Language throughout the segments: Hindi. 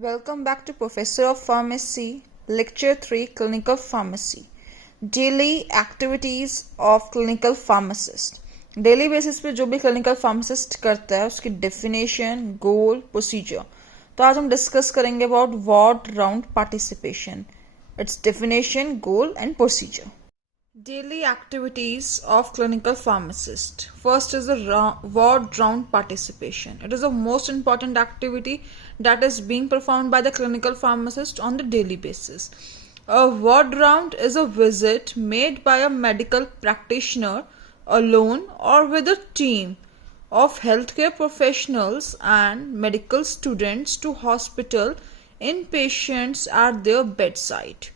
Welcome back to Professor of Pharmacy, Lecture 3 Clinical Pharmacy. Daily activities of clinical pharmacist. Daily basis पे जो भी क्लिनिकल फार्मासिस्ट करता है उसकी डेफिनेशन, गोल, प्रोसीजर. तो आज हम डिस्कस करेंगे about ward round participation, it's definition, goal and procedure. Daily activities of clinical pharmacist. First is the ward round participation. It is the most important activity that is being performed by the clinical pharmacist on the daily basis. A ward round is a visit made by a medical practitioner alone or with a team of healthcare professionals and medical students to hospital inpatients at their bedside.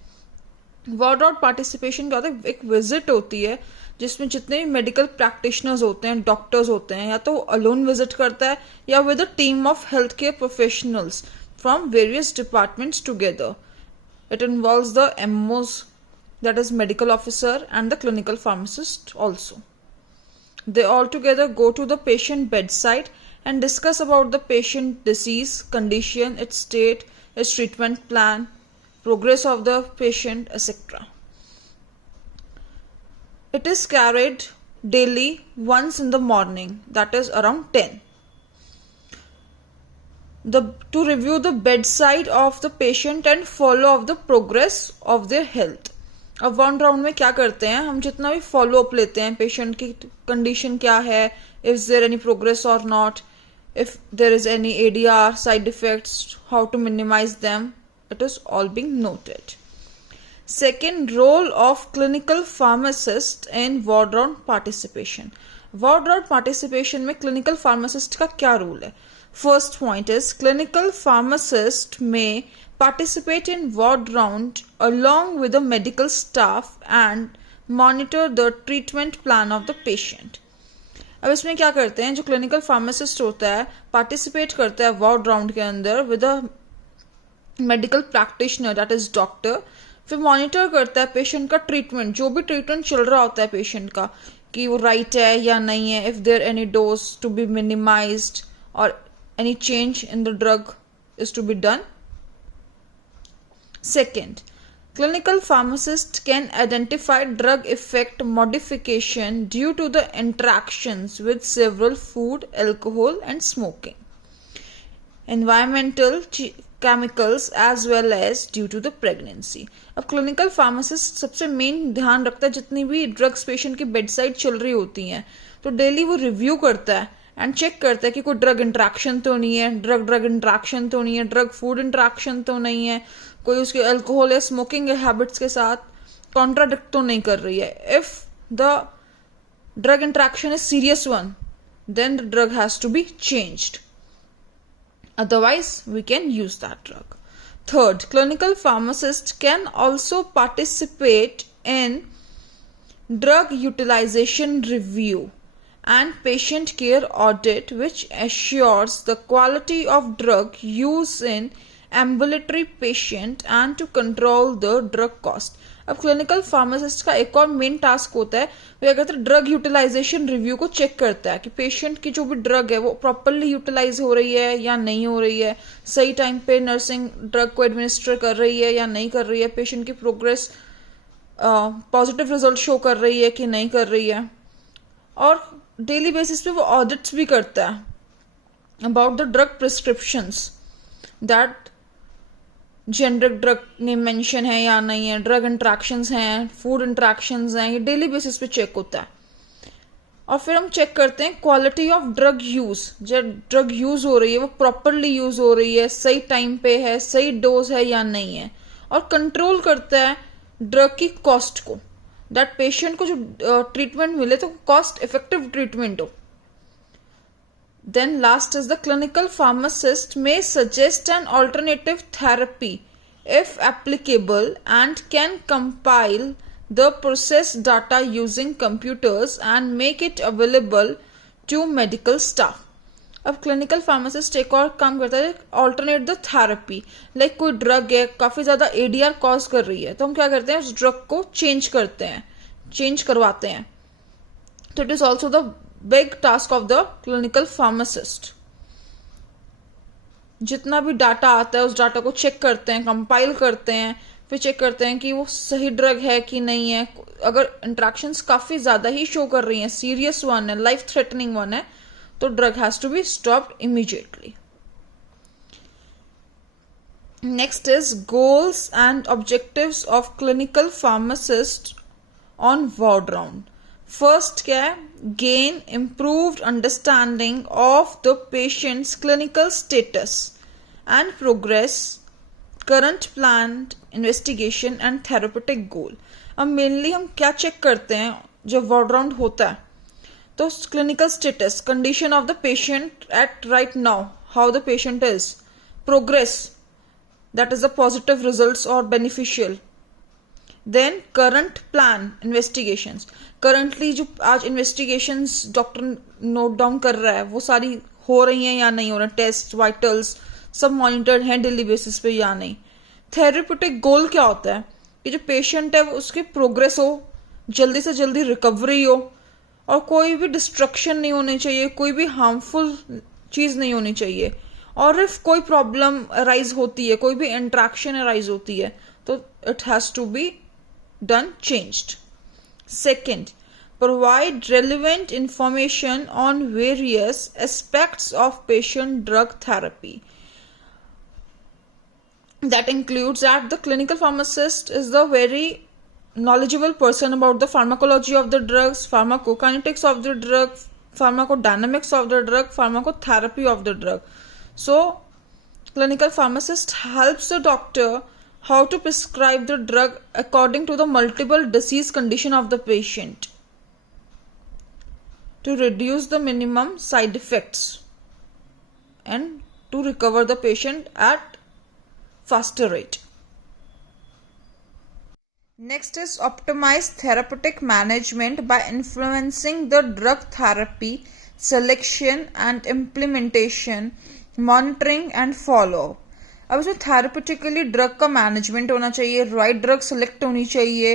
Ward out participation क्या होता है? एक विजिट होती है जिसमें जितने भी मेडिकल प्रैक्टिशनर्स होते हैं, डॉक्टर्स होते हैं, या तो अलोन विजिट करता है या with a team of health care professionals from various departments together. It involves the MOs, that is medical officer, and the clinical pharmacist also. They all together go to the patient bedside and discuss about the patient disease, condition, its state, its treatment plan, progress of the patient, etc. It is carried daily once in the morning, that is around 10. To review the bedside of the patient and follow of the progress of their health. अब वन राउंड में क्या करते हैं, हम जितना भी फॉलो अप लेते हैं, पेशेंट की कंडीशन क्या है, इफ देयर एनी प्रोग्रेस और not, if there is any ADR, side effects, how to minimise them, it is all being noted. Second, role of clinical pharmacist in ward round participation. Ward round participation में clinical pharmacist का क्या role है? First point is clinical pharmacist may participate in ward round along with the medical staff and monitor the treatment plan of the patient. अब इसमें क्या करते हैं, जो clinical pharmacist होता है participate करता है ward round के अंदर with a medical practitioner, that is doctor. फिर मॉनिटर करता है पेशेंट का ट्रीटमेंट, जो भी ट्रीटमेंट चल रहा होता है पेशेंट का, कि वो राइट है या नहीं है, if there any dose to be minimized और any change in the drug is to be done. Second, clinical pharmacist can identify drug effect modification due to the interactions with several food, alcohol and smoking, environmental chemicals as well as due to the pregnancy. अब क्लिनिकल फार्मासिस्ट सबसे मेन ध्यान रखता है, जितनी भी ड्रग्स पेशेंट की बेड साइड चल रही होती हैं तो डेली वो रिव्यू करता है एंड चेक करता है कि कोई ड्रग इंट्रैक्शन तो नहीं है, ड्रग इंट्रैक्शन तो नहीं है, ड्रग फूड इंट्रैक्शन तो नहीं है, कोई उसके अल्कोहल या स्मोकिंग हैबिट्स के साथ कॉन्ट्राडिक्ट तो नहीं कर रही है. If the drug interaction is serious one, then the drug has to be changed. Otherwise, we can use that drug. Third, clinical pharmacist can also participate in drug utilization review and patient care audit, which assures the quality of drug use in ambulatory patient and to control the drug cost. अब क्लिनिकल फार्मासिस्ट का एक और मेन टास्क होता है, वो कहते हैं ड्रग यूटिलाइजेशन रिव्यू को चेक करता है कि पेशेंट की जो भी ड्रग है वो प्रॉपरली यूटिलाइज हो रही है या नहीं हो रही है, सही टाइम पे नर्सिंग ड्रग को एडमिनिस्टर कर रही है या नहीं कर रही है, पेशेंट की प्रोग्रेस पॉजिटिव रिजल्ट शो कर रही है कि नहीं कर रही है. और डेली बेसिस पे वो ऑडिट्स भी करता है about the drug prescriptions, that generic drug ने मेंशन है या नहीं है, ड्रग इंट्रैक्शंस हैं, फूड इंट्रैक्शंस हैं, ये डेली बेसिस पे चेक होता है. और फिर हम चेक करते हैं क्वालिटी ऑफ ड्रग यूज, जो ड्रग यूज हो रही है वो प्रॉपरली यूज हो रही है, सही टाइम पे है, सही डोज है या नहीं है. और कंट्रोल करता है ड्रग की कॉस्ट को, दैट पेशेंट को जो ट्रीटमेंट मिले तो कॉस्ट इफेक्टिव ट्रीटमेंट हो. Then last is the clinical pharmacist may suggest an alternative therapy if applicable and can compile the process data using computers and make it available to medical staff. अब क्लिनिकल फार्मासिस्ट एक और काम करता है, ऑल्टरनेट द थेरेपी. लाइक कोई ड्रग है काफी ज्यादा एडीआर कॉज कर रही है, तो हम क्या करते हैं, उस ड्रग को चेंज करते हैं, चेंज करवाते हैं. तो it is also the big task of the clinical pharmacist. जितना भी डाटा आता है उस डाटा को चेक करते हैं, कंपाइल करते हैं, फिर चेक करते हैं कि वो सही ड्रग है कि नहीं है. अगर इंट्रैक्शंस काफी ज्यादा ही शो कर रही हैं, सीरियस वन है, लाइफ थ्रेटनिंग वन है, तो drug has to be stopped immediately. Next is goals and objectives of clinical pharmacist on ward round. First क्या है? Gain improved understanding of the patient's clinical status and progress, current planned investigation and therapeutic goal. अब मेनली हम क्या चेक करते हैं जब वार्ड राउंड होता है? तो clinical status, condition of the patient at right now, how the patient is, progress, that is the positive results or beneficial. Then current plan investigations, currently जो आज investigations डॉक्टर नोट डाउन कर रहा है वो सारी हो रही हैं या नहीं हो रही, टेस्ट वाइटल्स सब मॉनिटर्ड हैं डेली बेसिस पे या नहीं. थेरेप्यूटिक गोल क्या होता है कि जो पेशेंट है वो उसकी प्रोग्रेस हो, जल्दी से जल्दी रिकवरी हो, और कोई भी डिस्ट्रक्शन नहीं होनी चाहिए, कोई भी हार्मफुल चीज नहीं होनी चाहिए. और इफ कोई प्रॉब्लम अराइज होती है, कोई भी इंट्रैक्शन अराइज होती है, तो it has to be done changed. Second, provide relevant information on various aspects of patient drug therapy. That includes that the clinical pharmacist is the very knowledgeable person about the pharmacology of the drugs, pharmacokinetics of the drug, pharmacodynamics of the drug, pharmacotherapy of the drug. So, clinical pharmacist helps the doctor how to prescribe the drug according to the multiple disease condition of the patient to reduce the minimum side effects and to recover the patient at faster rate. Next is optimize therapeutic management by influencing the drug therapy selection and implementation, monitoring and follow. अब इसमें थेरेप्यूटिकली ड्रग का मैनेजमेंट होना चाहिए, राइट ड्रग सेलेक्ट होनी चाहिए,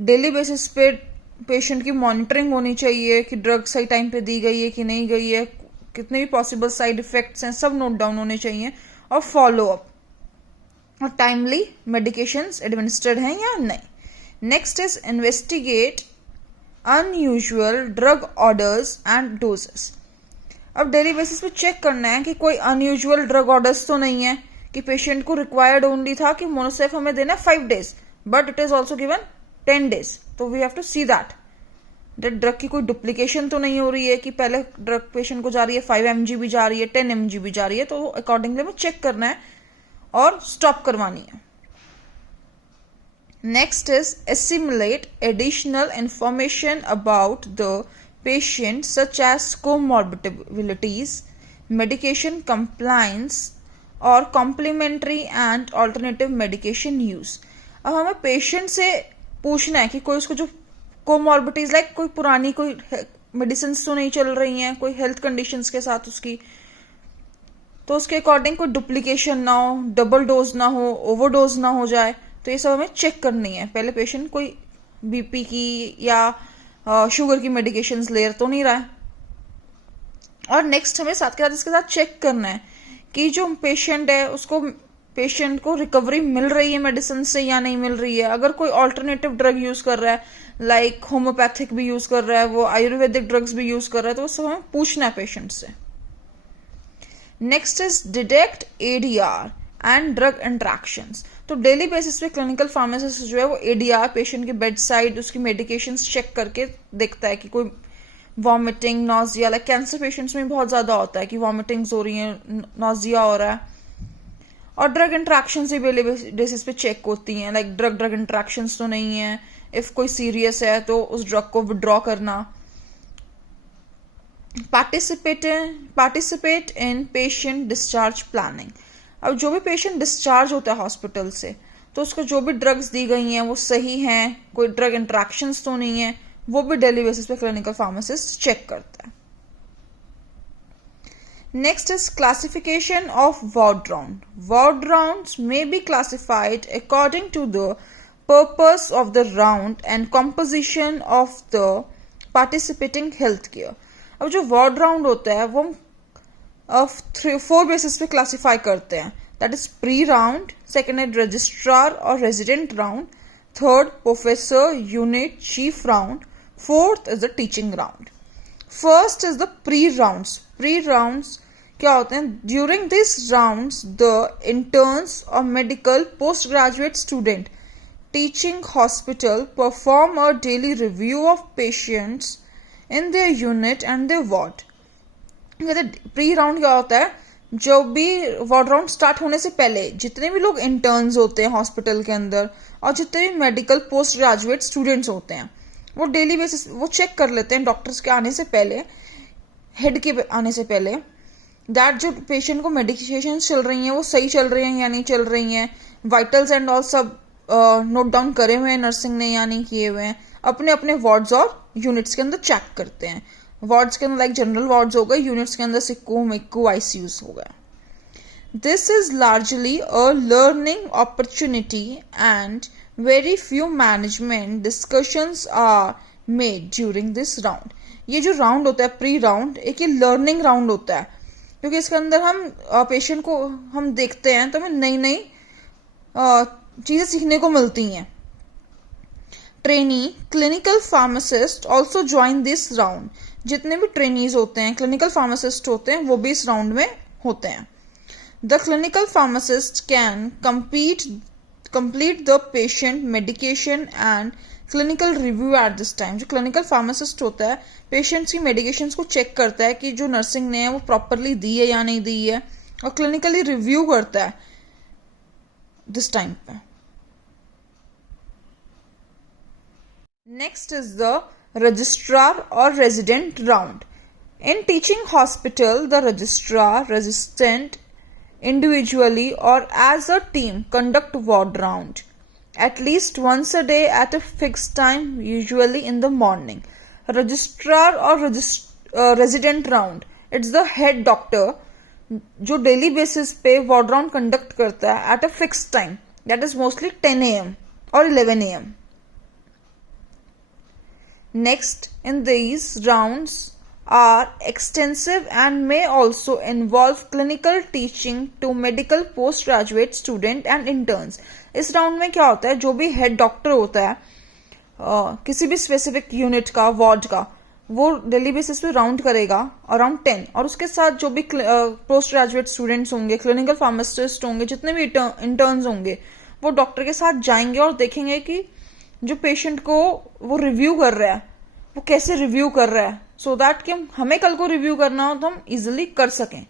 डेली बेसिस पे पेशेंट की मॉनिटरिंग होनी चाहिए कि ड्रग सही टाइम पे दी गई है कि नहीं गई है, कितने भी पॉसिबल साइड इफेक्ट्स हैं सब नोट डाउन होने चाहिए, और फॉलो अप और टाइमली मेडिकेशंस एडमिनिस्टर्ड हैं या नहीं. Next is investigate unusual drug orders and doses. अब डेली बेसिस पे चेक करना है कि कोई अनयूजुअल ड्रग ऑर्डर्स तो नहीं है, कि पेशेंट को रिक्वायर्ड ओनली था कि मोनोसेफ हमें देना है 5 days but it is also given 10 days. तो we have to see that drug की कोई डुप्लीकेशन तो नहीं हो रही है कि पहले ड्रग पेशेंट को जा रही है 5 mg भी जा रही है, 10 mg भी जा रही है, तो अकॉर्डिंगली हमें चेक करना है और स्टॉप करवानी है. Next is assimilate additional information about the patient such as comorbidities, medication compliance और complementary and alternative medication use. अब हमें पेशेंट से पूछना है कि कोई उसको जो कोमॉर्बिडिटीज लाइक कोई पुरानी कोई मेडिसिन तो नहीं चल रही हैं, कोई हेल्थ कंडीशंस के साथ उसकी, तो उसके अकॉर्डिंग कोई डुप्लीकेशन ना हो, डबल डोज ना हो, ओवरडोज ना हो जाए, तो ये सब हमें चेक करनी है. पहले पेशेंट कोई बीपी की या शुगर की मेडिकेशंस ले तो नहीं रहा है. और नेक्स्ट हमें साथ के साथ इसके साथ चेक करना है कि जो पेशेंट है उसको पेशेंट को रिकवरी मिल रही है मेडिसिन से या नहीं मिल रही है. अगर कोई ऑल्टरनेटिव ड्रग यूज कर रहा है, लाइक होम्योपैथिक भी यूज कर रहा है, वो आयुर्वेदिक ड्रग्स भी यूज कर रहा है, तो वो सब हमें पूछना है पेशेंट से. Next is detect ADR and drug interactions. तो डेली बेसिस पे क्लिनिकल फार्मासिस्ट जो है वो ADR पेशेंट के बेड साइड उसकी मेडिकेशंस चेक करके देखता है कि कोई vomiting, nausea, like cancer patients में बहुत ज्यादा होता है कि वॉमिटिंग्स हो रही हैं, नॉजिया हो रहा है. और ड्रग इंट्रैक्शंस भी डेली बेसिस पे चेक होती हैं, लाइक ड्रग इंट्रैक्शंस तो नहीं है, इफ कोई सीरियस है तो उस ड्रग को विड्रॉ करना. Participate in patient discharge planning. अब जो भी पेशेंट डिस्चार्ज होता है हॉस्पिटल से, तो उसको जो भी ड्रग्स दी गई हैं वो सही हैं, कोई ड्रग इंट्रैक्शंस तो नहीं है, वो भी डेली बेसिस पे क्लिनिकल फार्मासिस्ट चेक करता है. Next is classification of ward round. Ward rounds may be classified according to the purpose of the round and composition of the participating health care. अब जो वार्ड राउंड होता है वो फोर बेसिस पे क्लासीफाई करते हैं. That is pre round, second है रजिस्ट्रार और resident round, third professor unit chief round, fourth is the teaching round. First is the pre rounds. Pre rounds क्या होते हैं? During this rounds the interns और medical post graduate student teaching hospital perform a daily review of patients in their unit and their ward. Pre round क्या होता है? जो भी वार्ड राउंड स्टार्ट होने से पहले जितने भी लोग इंटर्न्स होते हैं हॉस्पिटल के अंदर और जितने भी मेडिकल पोस्ट ग्रेजुएट स्टूडेंट्स होते हैं वो डेली बेसिस वो चेक कर लेते हैं डॉक्टर्स के आने से पहले, हेड के आने से पहले, दैट जो पेशेंट को मेडिकेशन चल रही हैं वो सही चल रही हैं या नहीं चल रही हैं, वाइटल्स एंड ऑल सब नोट डाउन करे हुए हैं नर्सिंग ने या नहीं किए हुए हैं. अपने अपने वार्ड्स और यूनिट्स के अंदर चेक करते हैं. वार्ड्स के अंदर लाइक जनरल वार्ड्स हो गए, यूनिट्स के अंदर सिक्को मिक्को आईसीयूज हो गया. This is largely a learning opportunity and very few management discussions are made during this round. ये जो राउंड होता है प्री राउंड, एक ये लर्निंग राउंड होता है क्योंकि इसके अंदर हम पेशेंट को हम देखते हैं तो हमें नई नई चीजें सीखने को मिलती हैं. Trainee clinical pharmacist also join this round. जितने भी ट्रेनीज होते हैं क्लिनिकल फार्मासिस्ट होते हैं वो भी इस राउंड में होते हैं. The clinical pharmacist can complete the patient medication and clinical review at this time. जो क्लिनिकल फार्मासिस्ट होता है पेशेंट्स की मेडिकेशंस को चेक करता है कि जो नर्सिंग ने है वो प्रॉपरली दी है या नहीं दी है और क्लिनिकली रिव्यू करता है दिस टाइम पे. Next is the registrar or resident round. In teaching hospital, the registrar, resident individually or as a team conduct ward round at least once a day at a fixed time, usually in the morning. Registrar or resident round, it's the head doctor जो daily basis पे ward round conduct करता है at a fixed time, that is mostly 10 a.m. or 11 a.m. Next in these rounds are extensive and may also involve clinical teaching to medical postgraduate student and interns. इस राउंड में क्या होता है? जो भी हेड डॉक्टर होता है किसी भी स्पेसिफिक यूनिट का वार्ड का वो डेली बेसिस पे राउंड करेगा अराउंड 10 और उसके साथ जो भी पोस्ट ग्रेजुएट स्टूडेंट्स होंगे, क्लिनिकल फार्मासिस्ट होंगे, जितने भी इंटर्न्स होंगे वो डॉक्टर के साथ जाएंगे और देखेंगे कि जो पेशेंट को वो रिव्यू कर रहा है वो कैसे रिव्यू कर रहा है सो दैट कि हमें कल को रिव्यू करना हो तो हम इजिली कर सकें.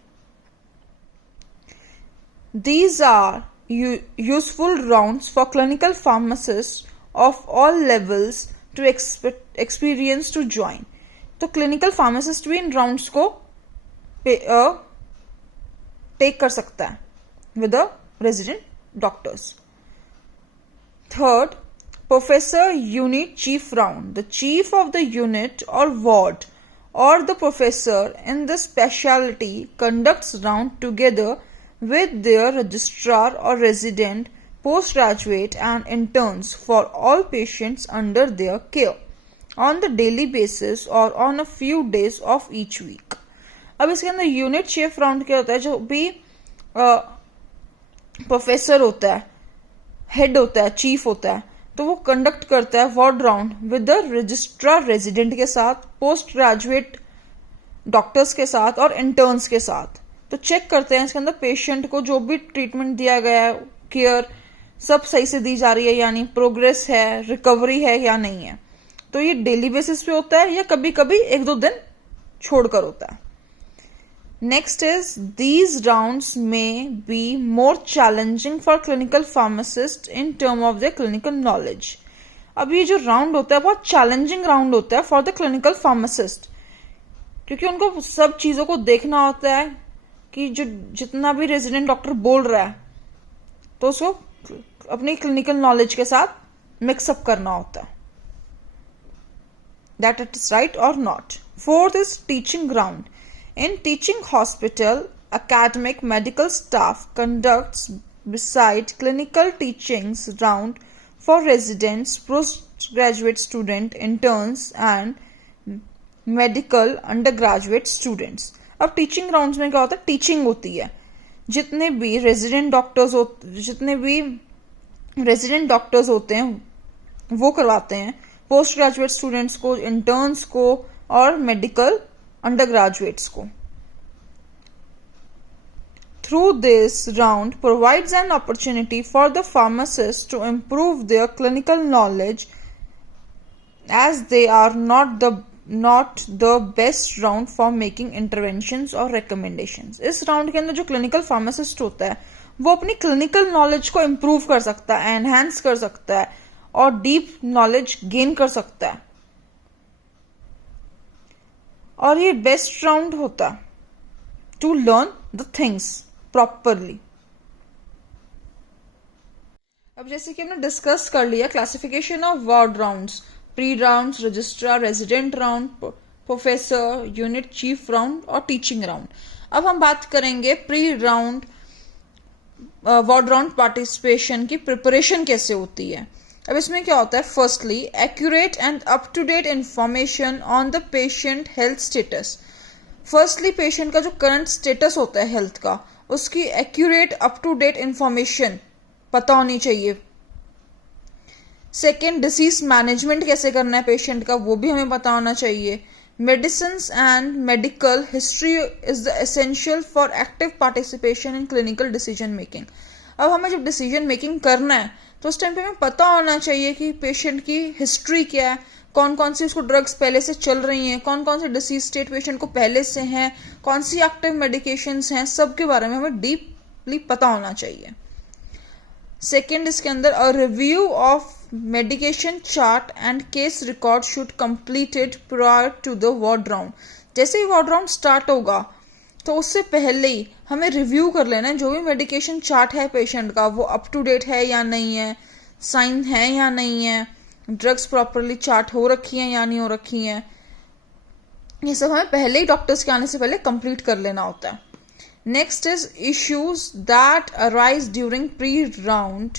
These are useful rounds for clinical pharmacists of all levels to experience to join. तो clinical pharmacist भी इन rounds को take कर सकता है with the resident doctors. Third, Professor Unit Chief Round. The chief of the unit or ward or the professor in the specialty conducts round together with their registrar or resident, postgraduate and interns for all patients under their care on the daily basis or on a few days of each week. अब इसके अंदर यूनिट चीफ राउंड क्या होता है? जो भी प्रोफेसर होता है, हेड होता है, चीफ होता है, तो वो कंडक्ट करता है ward round with the registrar resident के साथ, पोस्ट ग्रेजुएट डॉक्टर्स के साथ और इंटर्न्स के साथ. तो चेक करते हैं इसके अंदर पेशेंट को जो भी ट्रीटमेंट दिया गया है, केयर सब सही से दी जा रही है या नहीं, प्रोग्रेस है, रिकवरी है या नहीं है. तो ये डेली बेसिस पे होता है या कभी कभी एक दो दिन छोड़कर होता है. Next is these rounds may be more challenging for clinical pharmacists in term of their clinical knowledge. अब ये जो राउंड होता है बहुत चैलेंजिंग राउंड होता है फॉर द क्लिनिकल फार्मासिस्ट क्योंकि उनको सब चीजों को देखना होता है कि जो जितना भी रेजिडेंट डॉक्टर बोल रहा है तो उसको अपनी क्लिनिकल नॉलेज के साथ मिक्सअप करना होता है. That it is right or not. Fourth is teaching round. In teaching hospital, academic medical staff conducts beside clinical teachings round for residents, postgraduate student, interns and medical undergraduate students. अब टीचिंग राउंड्स में क्या होता है, टीचिंग होती है। जितने भी रेजिडेंट डॉक्टर्स होते हैं वो करवाते हैं, पोस्ट ग्रेजुएट स्टूडेंट्स को, इंटर्न्स को और मेडिकल अंडर ग्रेजुएट्स को। Through this round provides an opportunity for the pharmacists to improve their clinical knowledge, as they are not the best round for making interventions or recommendations. इस राउंड के अंदर जो क्लिनिकल फार्मासिस्ट होता है वो अपनी क्लिनिकल नॉलेज को इम्प्रूव कर सकता है, एनहांस कर सकता है और डीप नॉलेज गेन कर सकता है, और ये बेस्ट राउंड होता है to learn the things properly. अब जैसे कि हमने डिस्कस कर लिया classification of ward rounds, pre rounds, registrar, resident round, professor, unit chief round और टीचिंग राउंड। अब हम बात करेंगे pre round ward round participation की प्रिपरेशन कैसे होती है। अब इसमें क्या होता है, firstly accurate and up to date information on the patient health status. Firstly patient का जो करंट स्टेटस होता है हेल्थ का, उसकी accurate up to date information पता होनी चाहिए। सेकेंड, डिसीज मैनेजमेंट कैसे करना है पेशेंट का, वो भी हमें पता होना चाहिए। Medicines and medical history is the essential for active participation in clinical decision making. अब हमें जब डिसीजन मेकिंग करना है तो उस टाइम पे हमें पता होना चाहिए कि पेशेंट की हिस्ट्री क्या है, कौन कौन सी उसको ड्रग्स पहले से चल रही हैं, कौन कौन से डिसीज स्टेट पेशेंट को पहले से हैं, कौन सी एक्टिव मेडिकेशंस हैं, सब के बारे में हमें डीपली पता होना चाहिए। सेकेंड, इसके अंदर a review of medication chart and case record should completed prior to the ward round. जैसे ही वार्ड राउंड स्टार्ट होगा तो उससे पहले ही हमें रिव्यू कर लेना है जो भी मेडिकेशन चार्ट है पेशेंट का, वो अप टू डेट है या नहीं है, साइन है या नहीं है, ड्रग्स प्रॉपरली चार्ट हो रखी हैं या नहीं हो रखी हैं। ये सब हमें पहले ही डॉक्टर्स के आने से पहले कंप्लीट कर लेना होता है। Next is issues that arise during pre round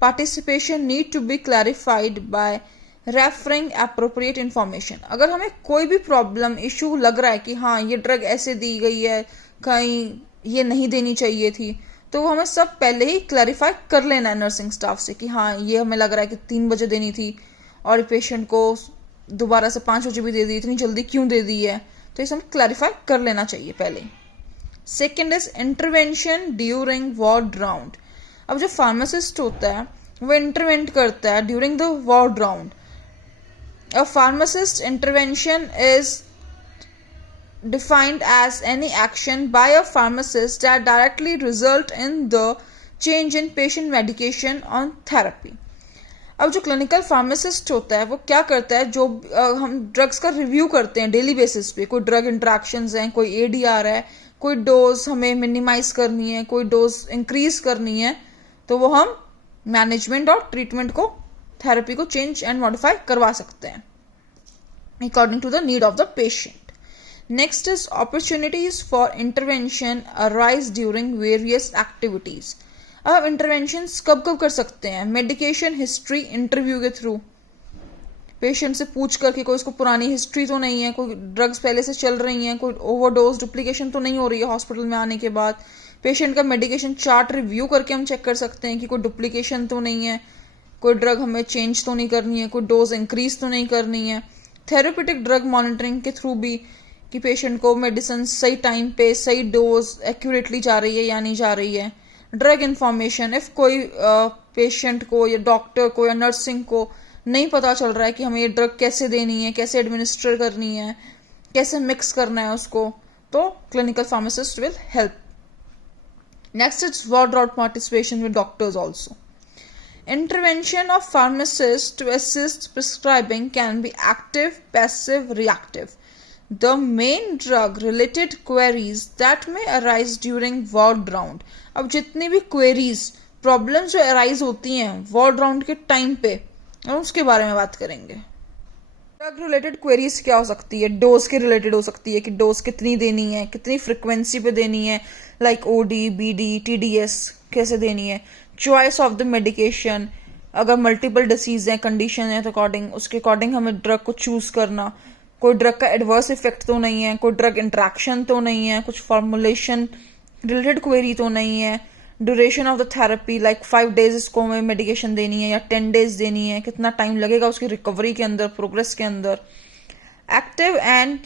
participation need to be clarified by referring appropriate information. अगर हमें कोई भी प्रॉब्लम इशू लग रहा है कि हाँ ये ड्रग ऐसे दी गई है, कहीं ये नहीं देनी चाहिए थी, तो वो हमें सब पहले ही क्लैरिफाई कर लेना है नर्सिंग स्टाफ से कि हाँ ये हमें लग रहा है कि 3 बजे देनी थी और पेशेंट को दोबारा से 5 बजे भी दे दी, इतनी जल्दी क्यों दे दी है, तो ये सब क्लैरिफाई कर लेना चाहिए पहले। Second is intervention during ward round. अब जो फार्मासिस्ट होता है वो इंटरवेंट करता है during the ward round. A pharmacist intervention is defined as any action by a pharmacist that directly result in the change in patient medication on therapy. अब जो क्लिनिकल फार्मासिस्ट होता है वो क्या करता है, जो हम ड्रग्स का रिव्यू करते हैं डेली बेसिस पे, कोई ड्रग इंट्रैक्शंस हैं, कोई एडीआर है, कोई डोज हमें मिनिमाइज करनी है, कोई डोज इंक्रीज करनी है, तो वो हम मैनेजमेंट और ट्रीटमेंट को, थेरेपी को चेंज एंड मॉडिफाई करवा सकते हैं according to the need of the patient. Next is opportunities for intervention arise during various activities. अब इंटरवेंशंस कब कब कर सकते हैं, मेडिकेशन हिस्ट्री इंटरव्यू के थ्रू, पेशेंट से पूछ करके कोई उसको पुरानी हिस्ट्री तो नहीं है, कोई ड्रग्स पहले से चल रही हैं, कोई ओवरडोज डुप्लीकेशन तो नहीं हो रही है हॉस्पिटल में आने के बाद। पेशेंट का मेडिकेशन चार्ट रिव्यू करके हम चेक कर सकते हैं कि कोई डुप्लीकेशन तो नहीं है, कोई ड्रग हमें चेंज तो नहीं करनी है, कोई डोज इंक्रीज तो नहीं करनी है। थेरेप्यूटिक ड्रग मॉनिटरिंग के थ्रू भी कि पेशेंट को मेडिसिन सही टाइम पे, सही डोज एक्यूरेटली जा रही है या नहीं जा रही है। ड्रग इन्फॉर्मेशन, इफ कोई पेशेंट को या डॉक्टर को या नर्सिंग को नहीं पता चल रहा है कि हमें ये ड्रग कैसे देनी है, कैसे एडमिनिस्टर करनी है, कैसे मिक्स करना है उसको, तो clinical pharmacist will help. Next is ward round participation with doctors also. Intervention of pharmacists to assist prescribing can be active, passive, reactive. The main drug-related queries that may arise during ward round. अब जितनी भी queries, problems जो arise होती हैं ward round के टाइम पे, हम उसके बारे में बात करेंगे. ड्रग रिलेटेड क्वेरीज क्या हो सकती है, डोज के रिलेटेड हो सकती है कि डोज कितनी देनी है, कितनी फ्रिक्वेंसी पे देनी है, लाइक ओडी, बीडी, टीडीएस कैसे देनी है, चॉइस ऑफ द मेडिकेशन, अगर मल्टीपल डिसीज है, कंडीशन है तो अकॉर्डिंग उसके अकॉर्डिंग हमें ड्रग को चूज करना, कोई ड्रग का एडवर्स इफेक्ट तो नहीं है, कोई ड्रग इंटरेक्शन तो नहीं है, कुछ फॉर्मुलेशन रिलेटेड क्वेरी तो नहीं है, duration of the therapy like 5 days इसको हमें मेडिकेशन देनी है या 10 days देनी है, कितना टाइम लगेगा उसकी रिकवरी के अंदर, प्रोग्रेस के अंदर, active and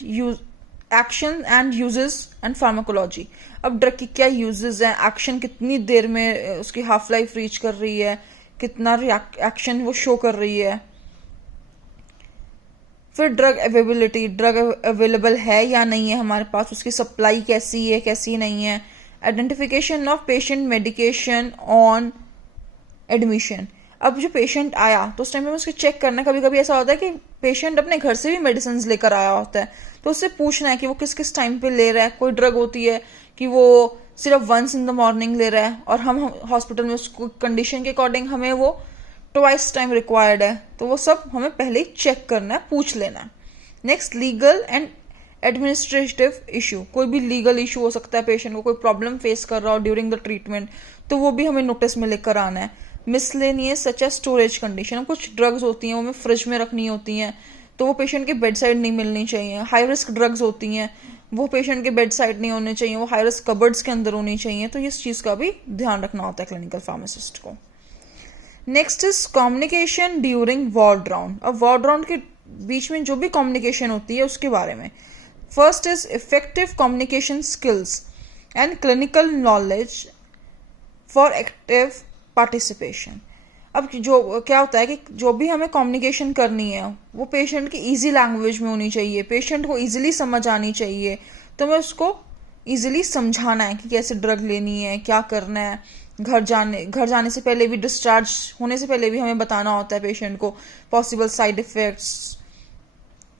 action and uses and pharmacology. अब ड्रग की क्या यूजेस हैं, एक्शन कितनी देर में उसकी हाफ लाइफ रीच कर रही है, कितना एक्शन वो शो कर रही है। फिर ड्रग अवेलेबिलिटी, ड्रग अवेलेबल है या नहीं है हमारे पास, उसकी सप्लाई कैसी है कैसी नहीं है। Identification of patient medication on admission. अब जो पेशेंट आया तो उस टाइम पे उसको चेक करना, कभी कभी ऐसा होता है कि पेशेंट अपने घर से भी मेडिसिन लेकर आया होता है, तो उससे पूछना है कि वो किस किस टाइम पे ले रहा है। कोई ड्रग होती है कि वो सिर्फ वंस इन द मॉर्निंग ले रहा है और हम हॉस्पिटल में उसको कंडीशन के अकॉर्डिंग हमें वो ट्वाइस टाइम रिक्वायर्ड है, तो वो सब हमें पहले ही चेक करना है, पूछ लेना है। Next, legal and administrative issue. कोई भी लीगल इशू हो सकता है, पेशेंट को कोई प्रॉब्लम फेस कर रहा हो ड्यूरिंग द ट्रीटमेंट, तो वो भी हमें नोटिस में लेकर आना है। Miscellaneous such as storage condition. कुछ ड्रग्स होती हैं वो हमें फ्रिज में रखनी होती हैं, तो वो पेशेंट के बेड साइड नहीं मिलनी चाहिए। हाई रिस्क ड्रग्स होती हैं वो पेशेंट के बेड साइड नहीं होने चाहिए, वो हाई रिस्क कबर्ड्स के अंदर होनी चाहिए, तो इस चीज़ का भी ध्यान रखना होता है क्लिनिकल फार्मासिस्ट को। Next is communication during ward round. अब वार्ड राउंड के बीच में जो भी कम्युनिकेशन होती है उसके बारे में। First is effective communication skills and clinical knowledge for active participation. अब जो क्या होता है कि जो भी हमें कम्युनिकेशन करनी है वो पेशेंट की इजी लैंग्वेज में होनी चाहिए, पेशेंट को इजीली समझ आनी चाहिए, तो हमें उसको इजीली समझाना है कि कैसे ड्रग लेनी है, क्या करना है। घर जाने से पहले भी, डिस्चार्ज होने से पहले भी हमें बताना होता है पेशेंट को पॉसिबल साइड इफेक्ट्स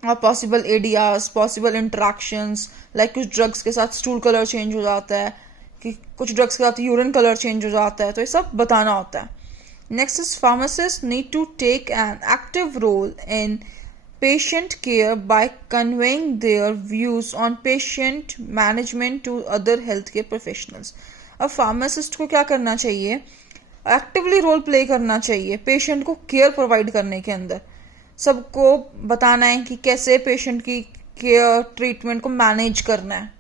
और पॉसिबल एडियाज, पॉसिबल इंटरेक्शंस, लाइक कुछ ड्रग्स के साथ स्टूल कलर चेंज हो जाता है, कि कुछ ड्रग्स के साथ यूरिन कलर चेंज हो जाता है, तो ये सब बताना होता है। Next is pharmacists need to take an active role in patient care by conveying their views on patient management to other healthcare professionals। अब फार्मासिस्ट को क्या करना चाहिए, एक्टिवली रोल प्ले करना चाहिए पेशेंट को केयर प्रोवाइड करने के अंदर। सबको बताना है कि कैसे पेशेंट की केयर ट्रीटमेंट को मैनेज करना है।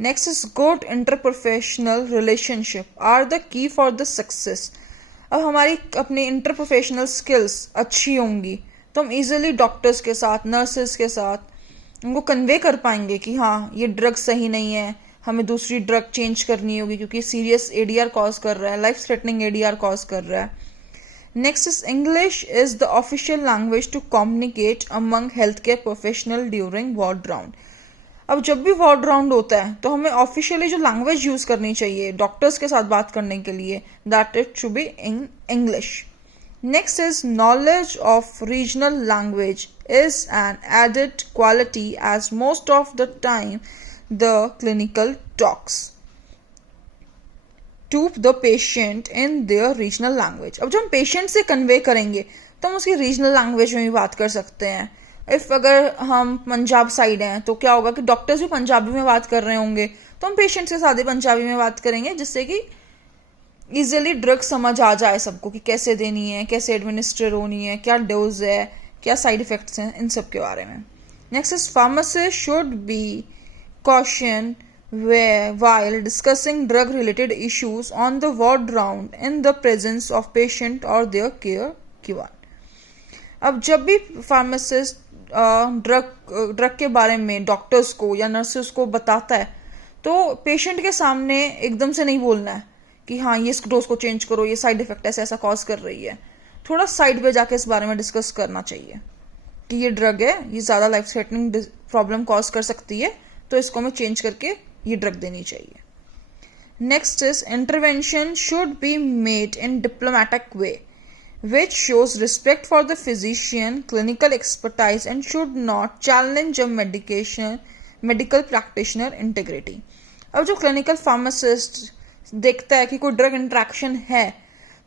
Next is good interprofessional relationship are the key for the success. अब हमारी अपनी इंटरप्रोफेशनल स्किल्स अच्छी होंगी तो हम इजीली डॉक्टर्स के साथ, नर्सेस के साथ उनको कन्वे कर पाएंगे कि हाँ ये ड्रग सही नहीं है, हमें दूसरी ड्रग चेंज करनी होगी क्योंकि सीरियस एडीआर कॉज कर रहा है, लाइफ थ्रेटनिंग एडीआर कॉज कर रहा है। Next is English is the official language to communicate among health care professional during ward round. अब जब भी वार्ड राउंड होता है तो हमें ऑफिशियली जो लैंग्वेज यूज करनी चाहिए डॉक्टर्स के साथ बात करने के लिए, that it should be in English. Next is knowledge of regional language is an added quality as most of the time the clinical talks to the patient in their regional language. अब जब हम पेशेंट से कन्वे करेंगे तो हम उसकी रीजनल लैंग्वेज में भी बात कर सकते हैं। इफ अगर हम पंजाब साइड हैं तो क्या होगा कि डॉक्टर्स भी पंजाबी में बात कर रहे होंगे, तो हम पेशेंट्स के साथ ही पंजाबी में बात करेंगे, जिससे कि इजीली ड्रग समझ आ जाए सबको कि कैसे देनी है, कैसे एडमिनिस्टर होनी है, क्या डोज है, क्या साइड इफेक्ट्स हैं, इन सब के बारे में। Next is pharmacist should be caution while discussing drug related issues on the ward round in the presence of patient or their caregiver। अब जब भी फार्मासिस्ट ड्रग के बारे में डॉक्टर्स को या नर्सेस को बताता है तो पेशेंट के सामने एकदम से नहीं बोलना है कि हाँ ये इस डोज को चेंज करो, ये साइड इफेक्ट ऐसे ऐसा कॉज कर रही है। थोड़ा साइड पे जाके इस बारे में डिस्कस करना चाहिए कि ये ड्रग है, ये ज़्यादा लाइफ थ्रेटनिंग प्रॉब्लम कॉज कर सकती है, तो इसको हमें चेंज करके ये ड्रग देनी चाहिए। Next is intervention should be made in diplomatic way which shows respect for the physician, clinical expertise and should not challenge a medical practitioner integrity। अब जो clinical pharmacist देखता है कि कोई ड्रग इंट्रैक्शन है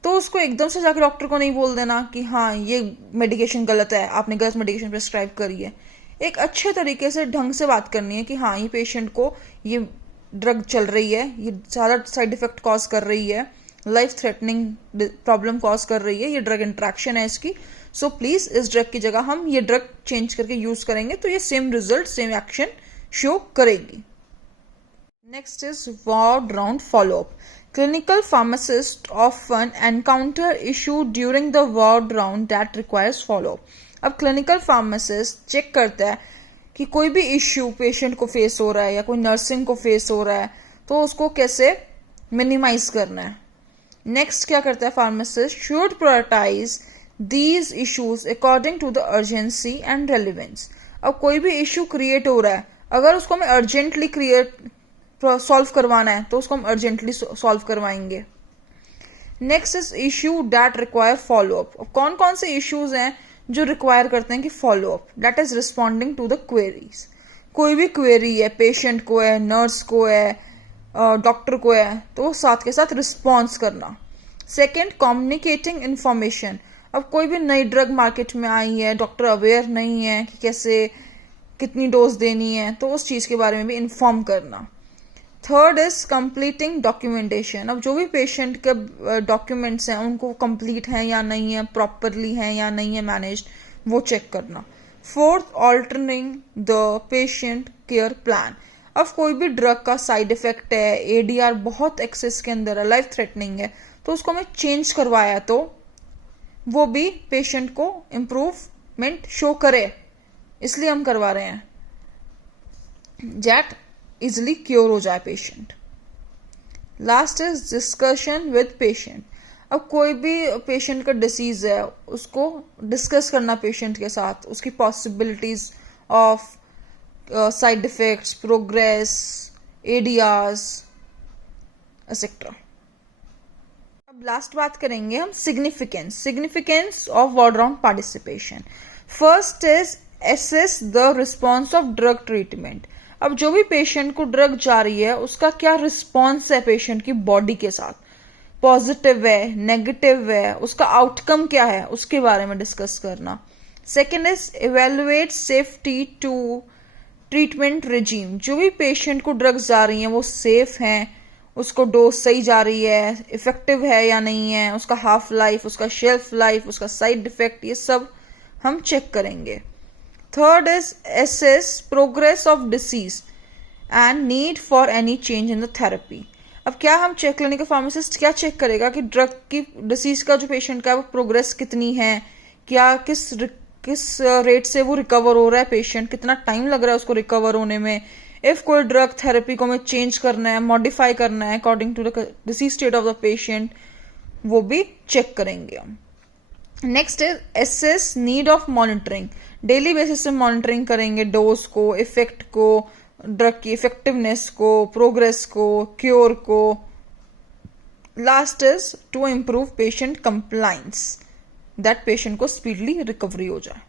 तो उसको एकदम से जाकर डॉक्टर को नहीं बोल देना कि हाँ ये मेडिकेशन गलत है, आपने गलत मेडिकेशन प्रिस्क्राइब करी है। एक अच्छे तरीके से ढंग से बात करनी है कि हाँ ये पेशेंट को ये ड्रग चल रही है, ये ज़्यादा साइड इफेक्ट कॉज कर रही है, लाइफ थ्रेटनिंग प्रॉब्लम कॉज कर रही है, ये ड्रग इंट्रैक्शन है इसकी, सो प्लीज इस ड्रग की जगह हम ये ड्रग चेंज करके यूज करेंगे तो ये same result same action show करेगी. Next is ward round follow-up. Clinical pharmacists often encounter issue during the ward round that requires follow-up. अब clinical pharmacist चेक करता है कि कोई भी इश्यू पेशेंट को फेस हो रहा है या कोई नर्सिंग को फेस हो रहा है तो उसको कैसे मिनिमाइज करना है. नेक्स्ट क्या करता है pharmacist should prioritise these issues according to the urgency and relevance. अब कोई भी इश्यू क्रिएट हो रहा है अगर उसको हमें अर्जेंटली सॉल्व करवाना है तो उसको हम अर्जेंटली सॉल्व करवाएंगे. Next is issue that require follow up. कौन कौन से इश्यूज हैं जो रिक्वायर करते हैं कि follow up, that is responding to the queries. कोई भी क्वेरी है पेशेंट को है, नर्स को है, डॉक्टर को है, तो साथ के साथ रिस्पॉन्स करना. Second, communicating information. अब कोई भी नई ड्रग मार्केट में आई है, डॉक्टर अवेयर नहीं है कि कैसे कितनी डोज देनी है, तो उस चीज के बारे में भी इन्फॉर्म करना. Third is completing documentation. अब जो भी पेशेंट के डॉक्यूमेंट्स हैं उनको कंप्लीट हैं या नहीं है, प्रॉपरली हैं या नहीं है मैनेज्ड, वो चेक करना. Fourth, altering the patient care plan. अब कोई भी ड्रग का साइड इफेक्ट है, एडीआर बहुत एक्सेस के अंदर है, लाइफ थ्रेटनिंग है, तो उसको हमें चेंज करवाया तो वो भी पेशेंट को इम्प्रूवमेंट शो करे, इसलिए हम करवा रहे हैं जैट इजिली क्योर हो जाए patient. Last is discussion with patient. अब कोई भी पेशेंट का डिसीज है उसको डिस्कस करना पेशेंट के साथ, उसकी possibilities of side effects, progress, ADRs etcetera. अब लास्ट बात करेंगे हम significance of ward round participation. First is assess the response of drug treatment. अब जो भी पेशेंट को ड्रग जा रही है उसका क्या रिस्पॉन्स है पेशेंट की बॉडी के साथ, पॉजिटिव है, नेगेटिव है, उसका आउटकम क्या है, उसके बारे में डिस्कस करना. Second is evaluate safety to treatment regime. जो भी पेशेंट को ड्रग्स जा रही हैं वो सेफ हैं, उसको डोज सही जा रही है, इफेक्टिव है या नहीं है, उसका हाफ लाइफ, उसका शेल्फ लाइफ, उसका साइड इफेक्ट, ये सब हम चेक करेंगे. Third is assess progress of disease and need for any change in the therapy. अब क्या हम चेक क्लिनिकल फार्मासिस्ट क्या चेक करेगा कि ड्रग की डिसीज का जो पेशेंट का है वो प्रोग्रेस कितनी है, क्या किस रेट से वो रिकवर हो रहा है पेशेंट, कितना टाइम लग रहा है उसको रिकवर होने में. इफ कोई ड्रग थेरेपी को हमें चेंज करना है, मॉडिफाई करना है according to the disease state of the patient, वो भी चेक करेंगे हम. Next is assess need of monitoring. Daily basis पे मॉनिटरिंग करेंगे डोज को, इफेक्ट को, ड्रग की इफेक्टिवनेस को, प्रोग्रेस को, क्योर को. Last is to improve patient compliance, that patient को स्पीडली रिकवरी हो जाए.